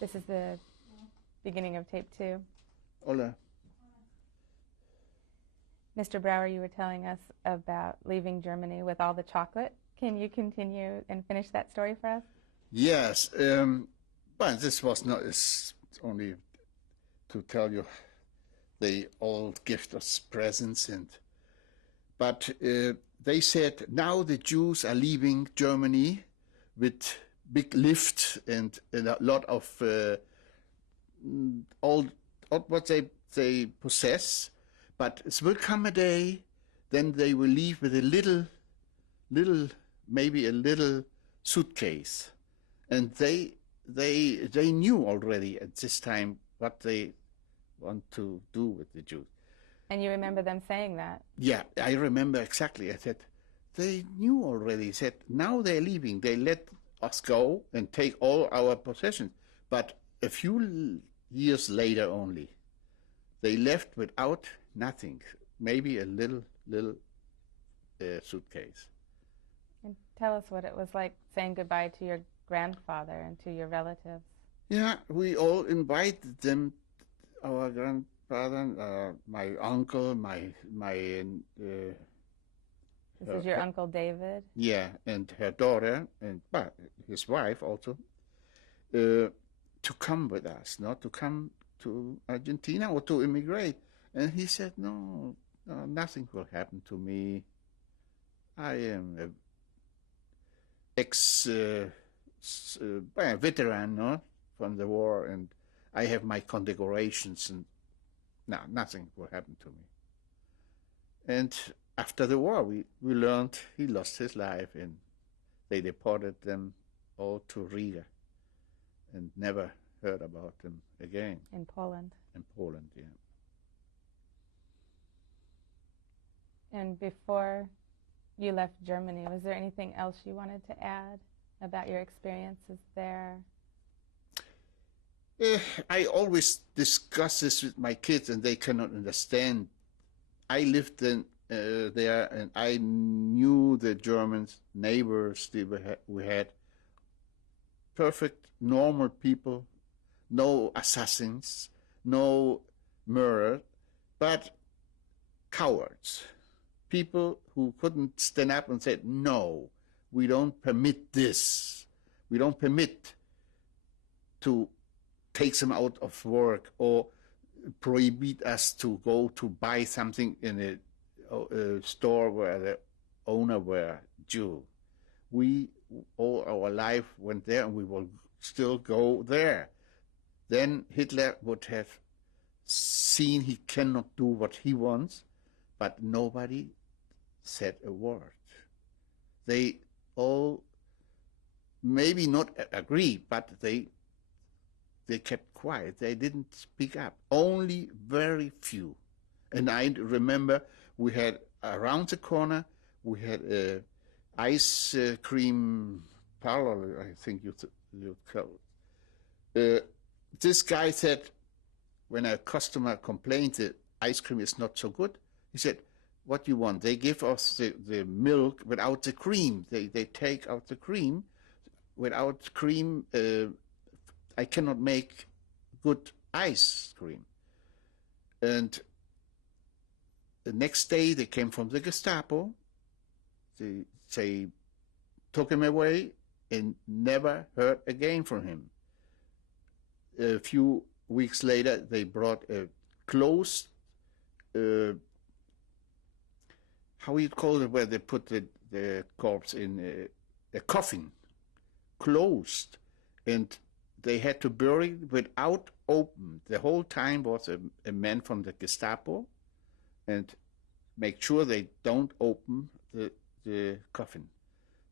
This is the beginning of tape 2. Hola. Mr. Brauer, you were telling us about leaving Germany with all the chocolate. Can you continue and finish that story for us? Yes, but this was not, it's only to tell you they all gift us presents, but they said now the Jews are leaving Germany with big lift and a lot of all what they possess, but it will come a day, then they will leave with a little, maybe a little suitcase, and they knew already at this time what they want to do with the Jews. And you remember them saying that? Yeah, I remember exactly. I said, they knew already. Said, now they're leaving. They let us go and take all our possessions. But a few years later only, they left without nothing. Maybe a little suitcase. And tell us what it was like saying goodbye to your grandfather and to your relatives. Yeah, we all invited them, our grandfather, my uncle, my This is your Uncle David? yeah, and her daughter, and his wife also, to come with us, not to come to Argentina or to immigrate. And he said, no, nothing will happen to me. I am a veteran, no, from the war, and I have my condecorations, and no, nothing will happen to me. And after the war, we learned he lost his life, and they deported them all to Riga and never heard about them again. In Poland? In Poland, yeah. And before you left Germany, was there anything else you wanted to add about your experiences there? I always discuss this with my kids, and they cannot understand. I lived there, and I knew the German neighbors. We had perfect, normal people, no assassins, no murder, but cowards. People who couldn't stand up and said, no, we don't permit this. We don't permit to take them out of work or prohibit us to go to buy something in a store where the owner were Jew. We all our life went there, and we will still go there. Then Hitler would have seen he cannot do what he wants, but nobody said a word. They all maybe not agree, but they kept quiet. They didn't speak up. Only very few. And I remember we had around the corner, we had a ice cream parlor, I think you'd call it. This guy said, when a customer complained the ice cream is not so good, he said, what do you want? They give us the milk without the cream. They take out the cream. Without cream, I cannot make good ice cream. And the next day they came from the Gestapo. They took him away and never heard again from him. A few weeks later, they brought a closed, how you call it, where they put the corpse in a coffin, closed, and they had to bury it without open. The whole time was a man from the Gestapo, and make sure they don't open the coffin.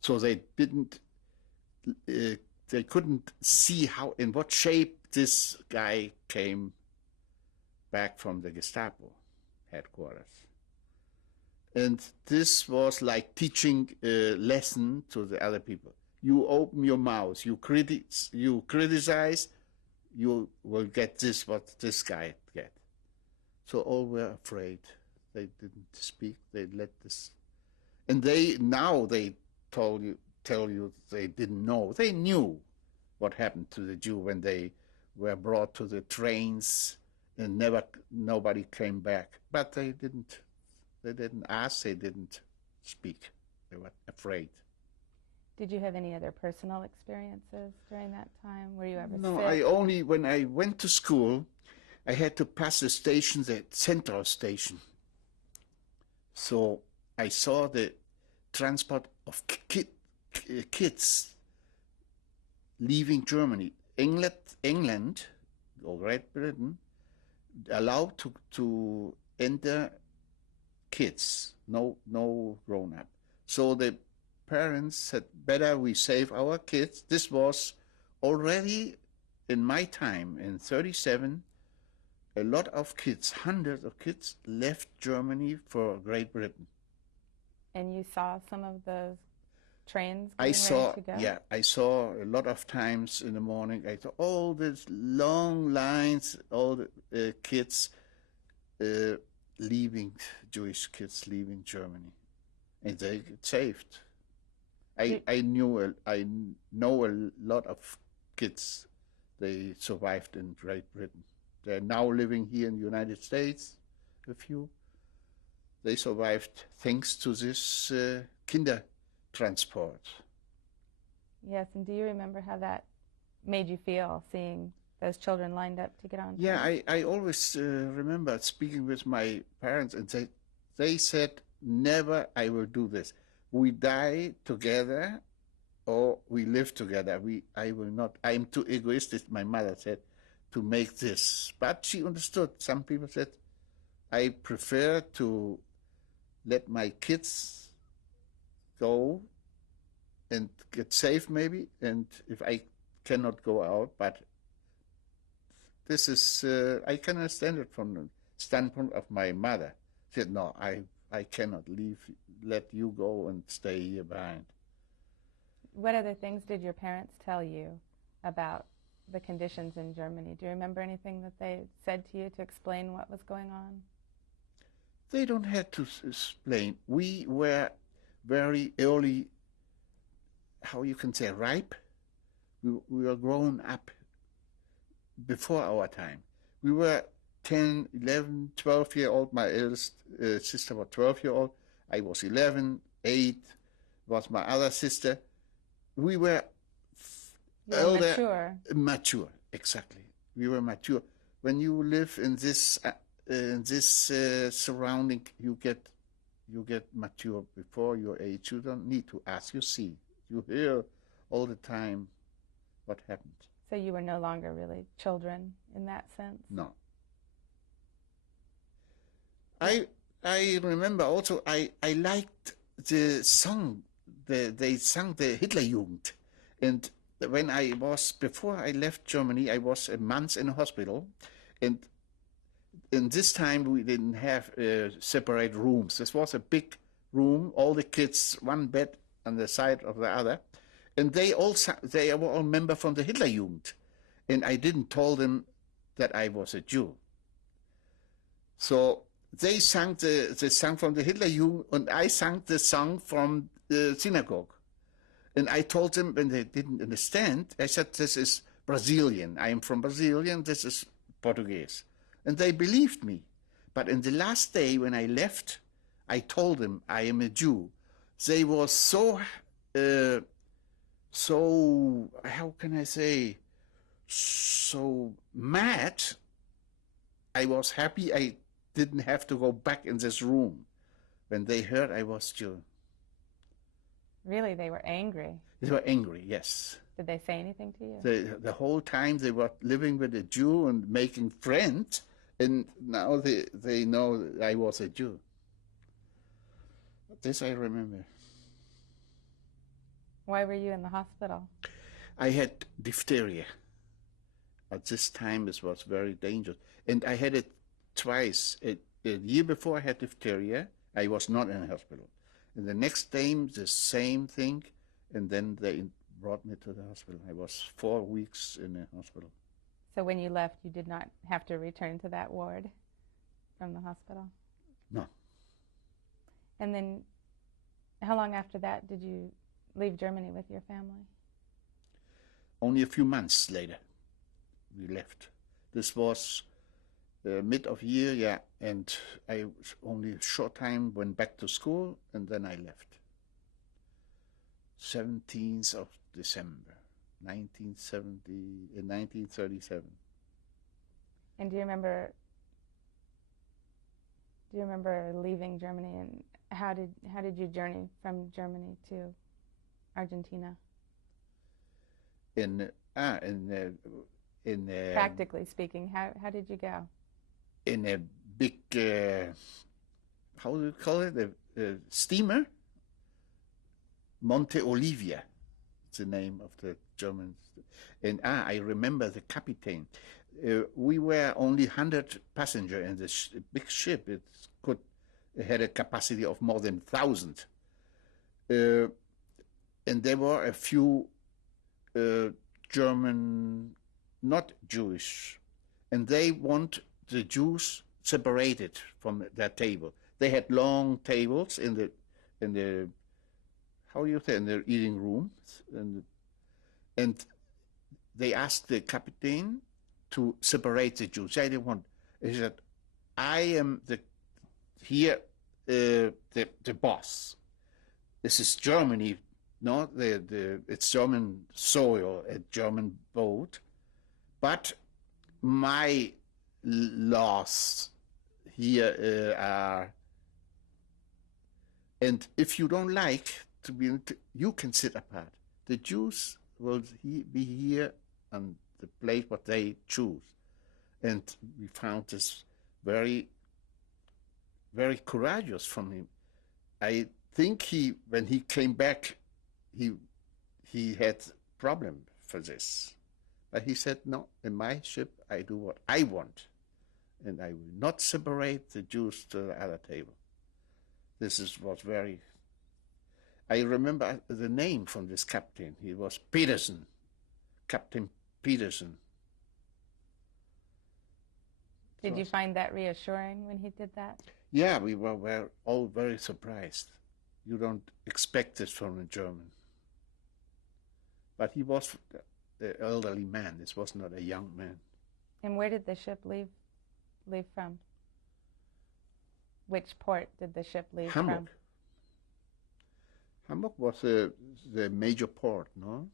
So they didn't, they couldn't see how, in what shape this guy came back from the Gestapo headquarters. And this was like teaching a lesson to the other people. You open your mouth, you criticize, you will get this, what this guy get. So all were afraid. They didn't speak. They let this, and they tell you they didn't know. They knew what happened to the Jew when they were brought to the trains, and nobody came back. But they didn't ask, they didn't speak. They were afraid. Did you have any other personal experiences during that time? Were you ever No, sick? when I went to school, I had to pass the station, the Central Station. So I saw the transport of kids leaving Germany. England or Great Britain allowed to enter kids, no grown up. So the parents said, better we save our kids. This was already in my time, in 1937, a lot of kids, hundreds of kids, left Germany for Great Britain. And you saw some of those trains I getting ready to go? Yeah, I saw a lot of times in the morning, I saw all these long lines, all the kids leaving, Jewish kids leaving Germany. And they get saved. I know a lot of kids, they survived in Great Britain. They're now living here in the United States, a few. They survived thanks to this kinder transport. Yes, and do you remember how that made you feel, seeing those children lined up to get on? Yeah, I always remember speaking with my parents, and they said, never I will do this. We die together or we live together. I will not. I am too egoistic, my mother said, to make this. But she understood. Some people said, I prefer to let my kids go and get safe maybe, and if I cannot go out, but this is, I can understand it from the standpoint of my mother. She said, no, I cannot let you go and stay here behind. What other things did your parents tell you about the conditions in Germany? Do you remember anything that they said to you to explain what was going on? They don't have to explain. We were very early, how you can say, ripe. We were grown up before our time. We were 10, 11, 12-year-old. My eldest sister was 12-year-old. I was 11, 8 was my other sister. We were older. Mature, exactly. We were mature. When you live in this surrounding, you get mature before your age. You don't need to ask. You see, you hear all the time what happened. So you were no longer really children in that sense? No. I remember also I liked the song. They sang the Hitlerjugend, and before I left Germany, I was a month in a hospital, and in this time we didn't have separate rooms. This was a big room, all the kids, one bed on the side of the other, and they were all members from the Hitlerjugend, and I didn't tell them that I was a Jew. So they sang the song from the Hitlerjugend, and I sang the song from the synagogue. And I told them, when they didn't understand, I said, this is Brazilian. I am from Brazilian, this is Portuguese. And they believed me. But in the last day when I left, I told them I am a Jew. They were so how can I say, so mad. I was happy I didn't have to go back in this room when they heard I was Jew. Really, they were angry? They were angry, yes. Did they say anything to you? The whole time they were living with a Jew and making friends, and now they know that I was a Jew. This I remember. Why were you in the hospital? I had diphtheria. At this time, it was very dangerous. And I had it twice. A year before I had diphtheria, I was not in a hospital. And the next time, the same thing, and then they brought me to the hospital. I was 4 weeks in the hospital. So when you left, you did not have to return to that ward from the hospital? No. And then how long after that did you leave Germany with your family? Only a few months later. we left. This was mid of year, yeah, and I only a short time went back to school, and then I left. 17th of December, 1937. And do you remember leaving Germany, and how did you journey from Germany to Argentina? Practically speaking, how did you go? In a big, how do you call it, a steamer? Monte Olivia, it's the name of the German. And I remember the captain. We were only 100 passengers in this big ship. It had a capacity of more than 1,000. And there were a few German, not Jewish, and they want the Jews separated from their table. They had long tables in the how do you say, in the eating rooms, and they asked the captain to separate the Jews. They didn't want. He said, "I am the boss. This is Germany, no? It's German soil, a German boat, but my laws here are, and if you don't like to be, you can sit apart. The Jews will be here on the place what they choose." And we found this very, very courageous from him. I think when he came back, he had problem for this. But he said, "No, in my ship, I do what I want, and I will not separate the Jews to the other table." Was very. I remember the name from this captain. He was Peterson, Captain Peterson. Did you find that reassuring when he did that? Yeah, we were all very surprised. You don't expect this from a German. But he was an elderly man. This was not a young man. And where did the ship leave from? Which port did the ship leave Hamburg. from? Hamburg was the major port, no,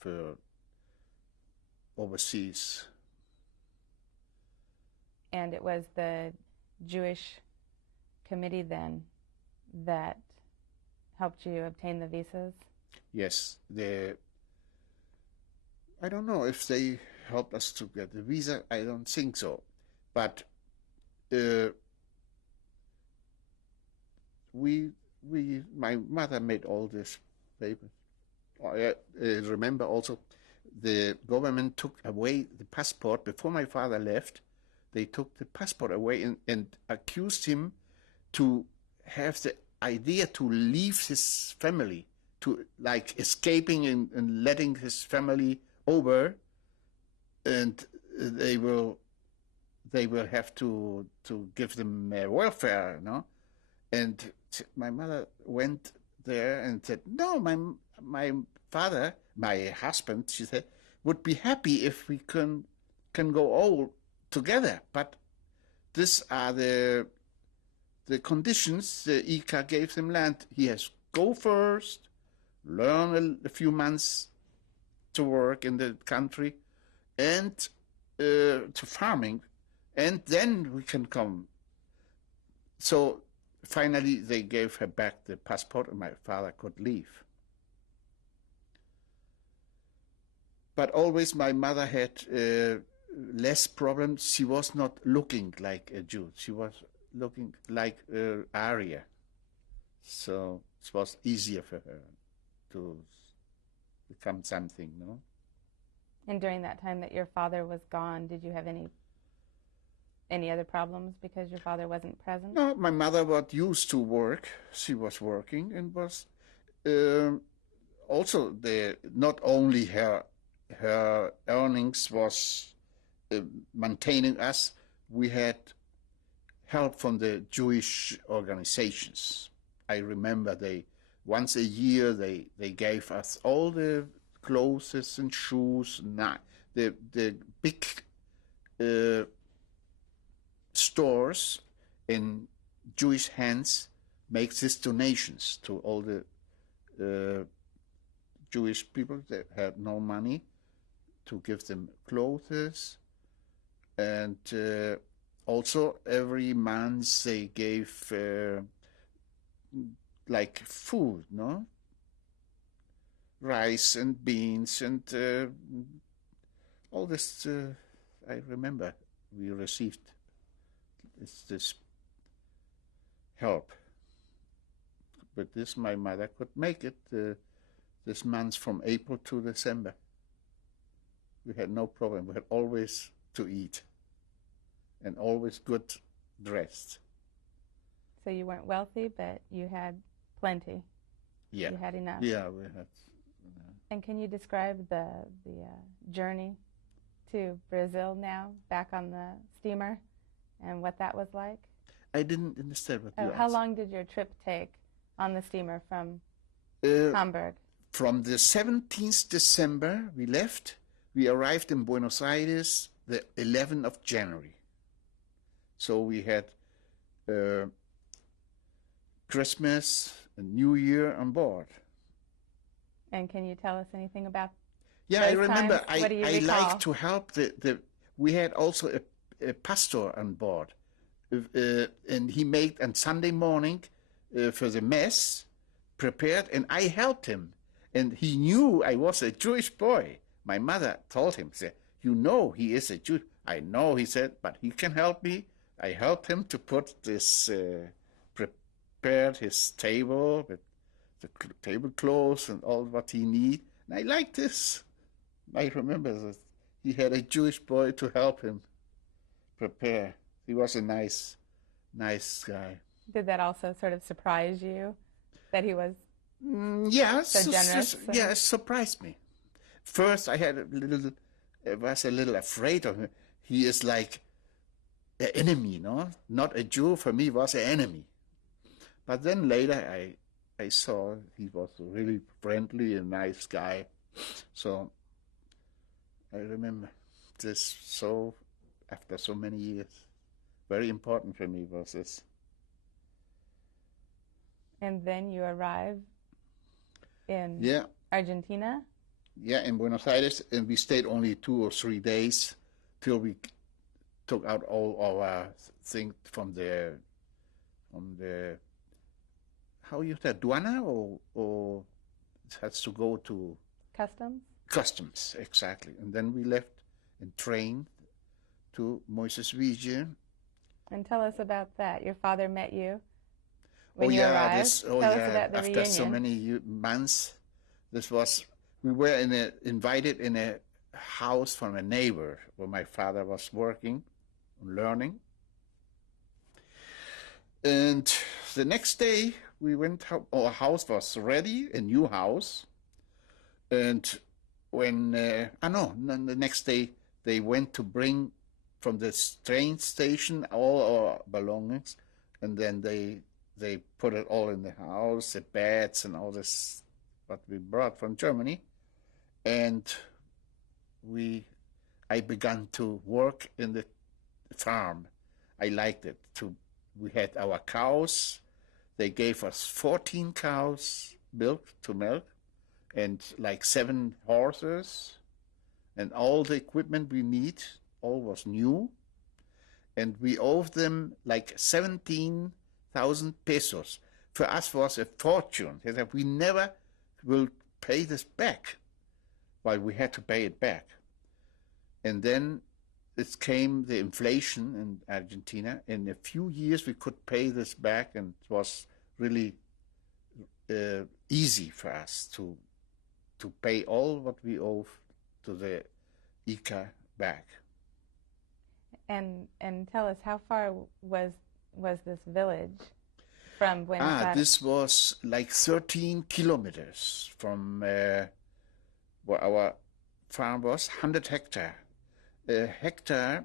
for overseas. And it was the Jewish committee then that helped you obtain the visas? Yes, I don't know if they helped us to get the visa. I don't think so, but my mother made all this papers. I remember also the government took away the passport before my father left. They took the passport away and accused him to have the idea to leave his family, to like escaping and letting his family over, and they will have to give them welfare, no? And my mother went there and said, "No, my father, my husband," she said, "would be happy if we can go all together, but these are the conditions the ICA gave him land. He has to go first, learn a few months to work in the country and to farming, and then we can come." So finally they gave her back the passport and my father could leave. But always my mother had less problems. She was not looking like a Jew. She was looking like Arya. So it was easier for her to become something, no? And during that time that your father was gone, did you have any other problems because your father wasn't present? No, my mother was used to work. She was working and was also not only her earnings was maintaining us. We had help from the Jewish organizations. I remember once a year they gave us all the clothes and shoes, the big stores in Jewish hands make these donations to all the Jewish people that have no money, to give them clothes, and also every month they gave like food, no? Rice and beans and all this. I remember we received this help. But this, my mother could make it this month from April to December. We had no problem. We had always to eat and always good dressed. So you weren't wealthy, but you had plenty. Yeah. You had enough. Yeah, we had. And can you describe the journey to Brazil now, back on the steamer, and what that was like? I didn't understand what you asked. How long did your trip take on the steamer from Hamburg? From the 17th December we left. We arrived in Buenos Aires the 11th of January. So we had Christmas and New Year on board. And can you tell us anything about Yeah, I those remember. times? What do you I recall? like to help we had also a pastor on board, and he made on Sunday morning for the mess prepared, and I helped him. And he knew I was a Jewish boy. My mother told him, said, "You know he is a Jew." I know, he said, but he can help me. I helped him to put this, prepared his table with the tablecloths and all what he need. And I like this. I remember that he had a Jewish boy to help him prepare. He was a nice guy. Did that also sort of surprise you, that he was Yes, so generous? yeah, it surprised me. First, I was a little afraid of him. He is like an enemy, no? Not a Jew, for me, was an enemy. But then later I saw he was a really friendly and nice guy. So I remember this after so many years. Very important for me was this. And then you arrive in Argentina? Yeah, in Buenos Aires, and we stayed only 2 or 3 days till we took out all our things from the how you say, aduana, or it has to go to customs, exactly. And then we left and trained to Moisésville. And tell us about that. Your father met you when you arrived. Tell us about the after reunion. so many months. We were invited in a house from a neighbor where my father was working, learning. And the next day we went, our house was ready, a new house. And when, the next day they went to bring from the train station all our belongings, and then they put it all in the house, the beds and all this, what we brought from Germany. And I began to work in the farm. I liked it. We had our cows. They gave us 14 cows to milk, and like 7 horses, and all the equipment we need, all was new. And we owed them like 17,000 pesos. For us was a fortune. We never will pay this back. Well, we had to pay it back. And then it came the inflation in Argentina. In a few years, we could pay this back, and it was really easy for us to pay all what we owe to the ICA back. And tell us, how far was this village from Buenos Aires? This was like 13 kilometers from where our farm was, 100 hectare. A hectare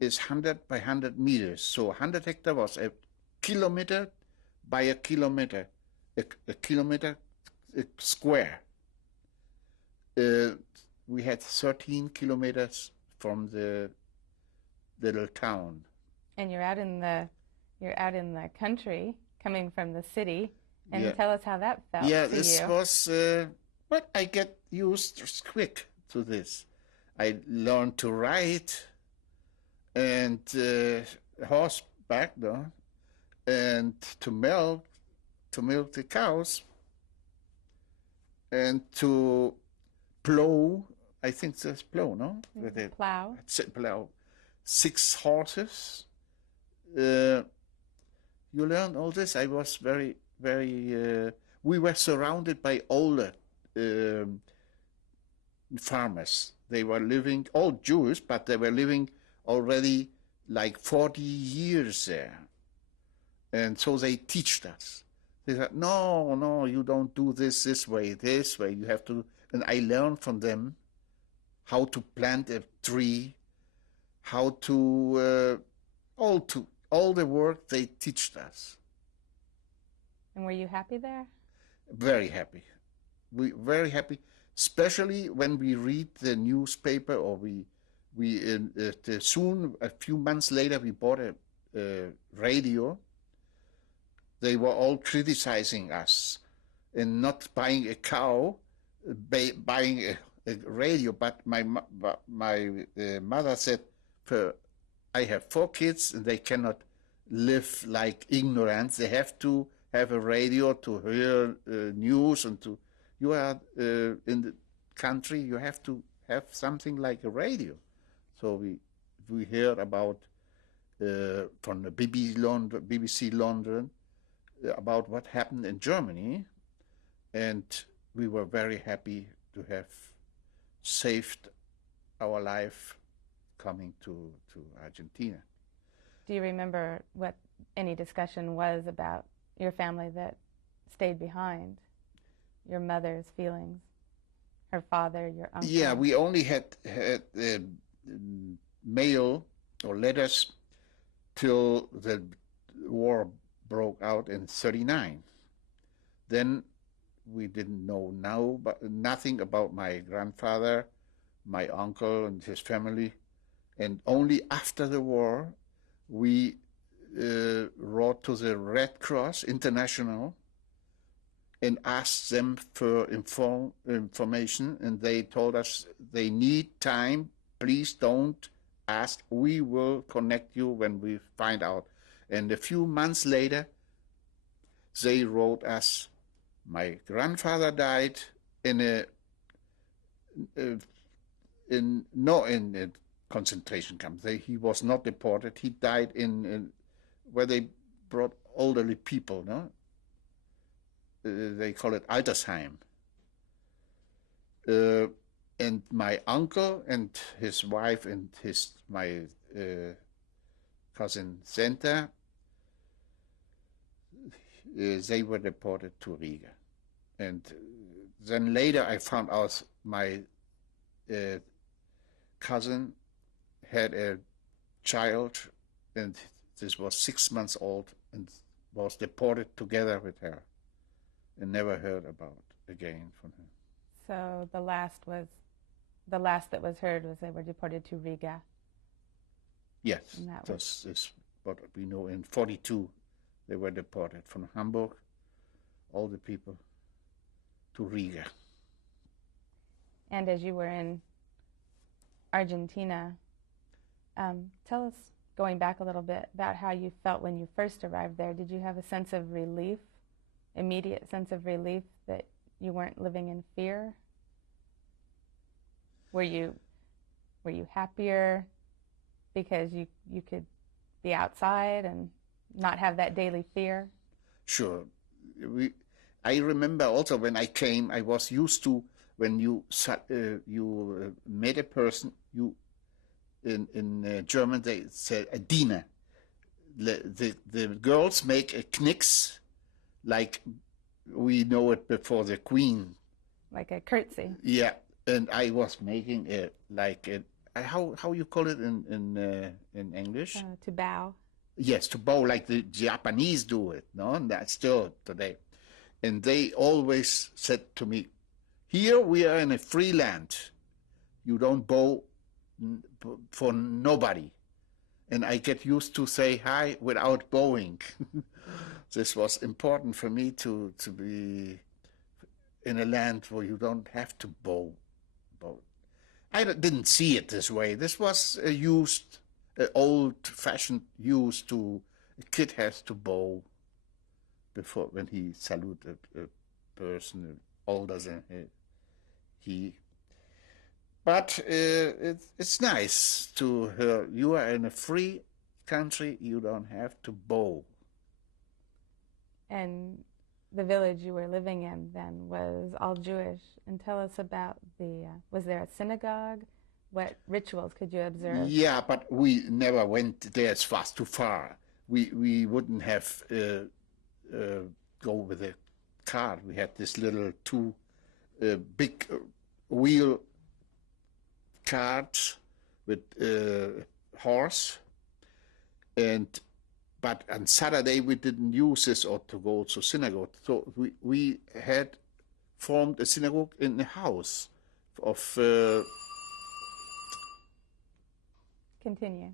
is 100 by 100 meters. So 100 hectare was a kilometer by a kilometer, a kilometer square. we had 13 kilometers from the little town. And you're out in the country, coming from the city. And Yeah. tell us how that felt Yeah, to this you. was, but I get used quick to this. I learned to ride and horseback, no, and to milk the cows, and to plow. I think that's plow, no? With it. Plow. Plow. 6 horses. You learn all this. I was very, very. We were surrounded by older farmers. They were living, all Jewish, but they were living already like 40 years there. And so they taught us. They said, no, you don't do this way. You have to. And I learned from them how to plant a tree, how to, all the work they taught us. And were you happy there? Very happy. Very happy, especially when we read the newspaper, or soon, a few months later, we bought a radio. They were all criticizing us and not buying a cow, buying a radio. But my mother said, I have 4 kids and they cannot live like ignorant. They have to have a radio to hear news, and you are in the country, you have to have something like a radio. So we hear about from the BBC London about what happened in Germany, and we were very happy to have saved our life coming to Argentina. Do you remember what any discussion was about your family that stayed behind? Your mother's feelings, her father, your uncle? Yeah, we only had mail or letters till the war broke out in 1939. Then we didn't know nothing about my grandfather, my uncle and his family. And only after the war, we wrote to the Red Cross International and asked them for information, and they told us they need time. Please don't ask. We will connect you when we find out. And a few months later, they wrote us, my grandfather died in a concentration camp. He was not deported. He died in where they brought elderly people, no? They call it Altersheim. And my uncle and his wife and my cousin Senta, they were deported to Riga. And then later I found out my cousin had a child, and this was 6 months old, and was deported together with her, and never heard about again from her. So the last that was heard was they were deported to Riga. Yes, this is what we know. In 1942, they were deported from Hamburg, all the people, to Riga. And as you were in Argentina, tell us, going back a little bit, about how you felt when you first arrived there. Did you have a sense of relief, immediate sense of relief that you weren't living in fear? Were you happier because you could be outside and not have that daily fear? Sure. I remember also when I came, I was used to, when you met a person, in German they said a Diener. The girls make a knicks, like we know it before the Queen. Like a curtsy. Yeah, and I was making how you call it in English? To bow. Yes, to bow like the Japanese do it, no? And that's still today. And they always said to me, here we are in a free land. you don't bow for nobody. And I get used to say hi without bowing. This was important for me to be in a land where you don't have to bow. I didn't see it this way. This was old-fashioned use to a kid has to bow before when he salutes a person older than he. But it's nice to hear you are in a free country. You don't have to bow. And the village you were living in then was all Jewish. And tell us about was there a synagogue? What rituals could you observe? Yeah, but we never went there. It was too far. We wouldn't have go with a car. We had this little two big wheel carts with horse, but on Saturday we didn't use this or to go to synagogue. So we had formed a synagogue in the house of. Continue.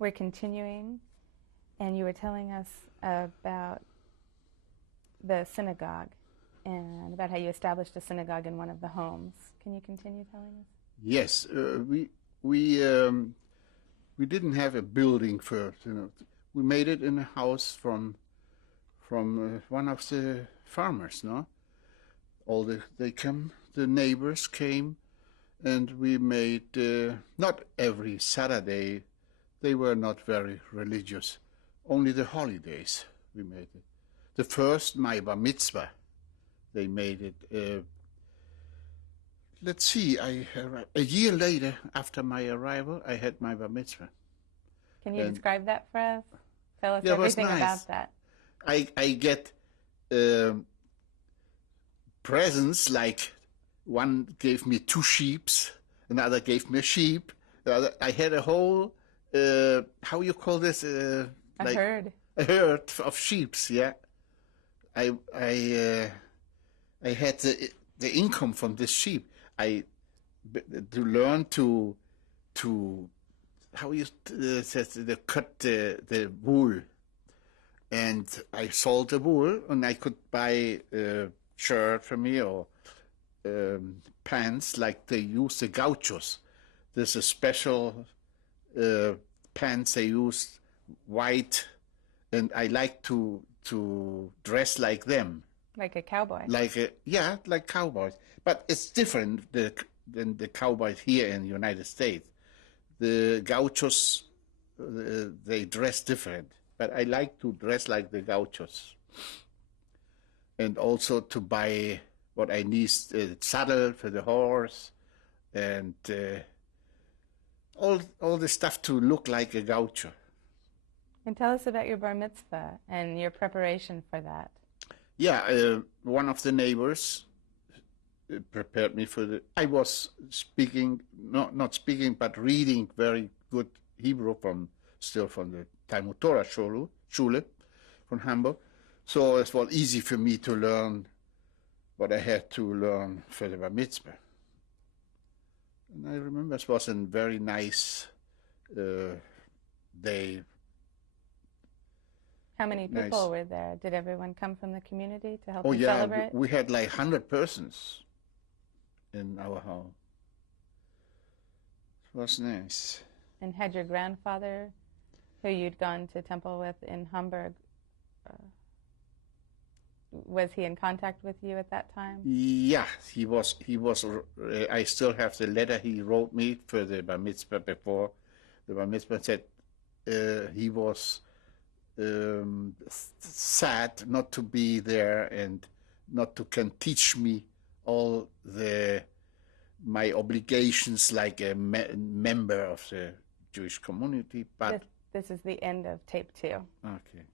We're continuing, and you were telling us about the synagogue and about how you established a synagogue in one of the homes. Can you continue telling us? Yes, we didn't have a building first. We made it in a house from one of the farmers. No, the neighbors came, and we made not every Saturday. They were not very religious. Only the holidays we made it. The first, my bar mitzvah, they made it. Let's see, a year later, after my arrival, I had my bar mitzvah. Can you describe that for us? Tell us Yeah, everything it was nice. about that. I get presents, like one gave me 2 sheep, another gave me a sheep. I had a whole, how you call this? A herd. A herd of sheep, yeah. I had the income from this sheep. To learn to how you cut the wool, and I sold the wool, and I could buy a shirt for me or pants like they use the gauchos. There's a special pants they use, white, and I like to dress like them. Like a cowboy. Like cowboys. But it's different than the cowboys here in the United States. The gauchos, they dress different. But I like to dress like the gauchos. And also to buy what I need, saddle for the horse, and all the stuff to look like a gaucho. And tell us about your bar mitzvah and your preparation for that. Yeah, one of the neighbors prepared me for I was speaking, not speaking, but reading very good Hebrew from the Talmud Torah Schule from Hamburg. So it was easy for me to learn what I had to learn for the bar mitzvah. And I remember it was a very nice day. How many people were there? Did everyone come from the community to help you celebrate? We had like 100 persons in our home. It was nice. And had your grandfather, who you'd gone to temple with in Hamburg, was he in contact with you at that time? Yeah, he was. I still have the letter he wrote me for the bar mitzvah before the bar mitzvah. Said he was sad not to be there and not to can teach me all my obligations like a member of the Jewish community. But this is the end of tape 2. Okay.